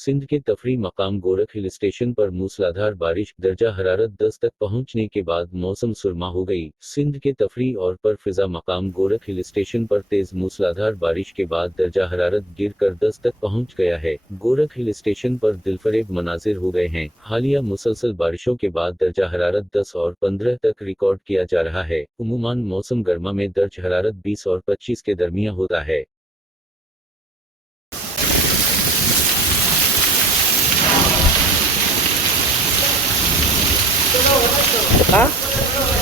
सिंध के तफरी मकाम गोरख हिल स्टेशन पर मूसलाधार बारिश, दर्जा हरारत 10 तक पहुंचने के बाद मौसम सुरमा हो गई। सिंध के तफरी और परफिजा मकाम गोरख हिल स्टेशन पर तेज मूसलाधार बारिश के बाद दर्जा हरारत गिरकर 10 तक पहुंच गया है। गोरख हिल स्टेशन पर दिलफरेब मनाजिर हो गए हैं। हालिया मुसलसल बारिशों के बाद दर्जा हरारत 10 और 15 तक रिकॉर्ड किया जा रहा है। उमूमन मौसम गर्मा में दर्ज हरारत 20 और 25 के दरमियान होता है। हाँ।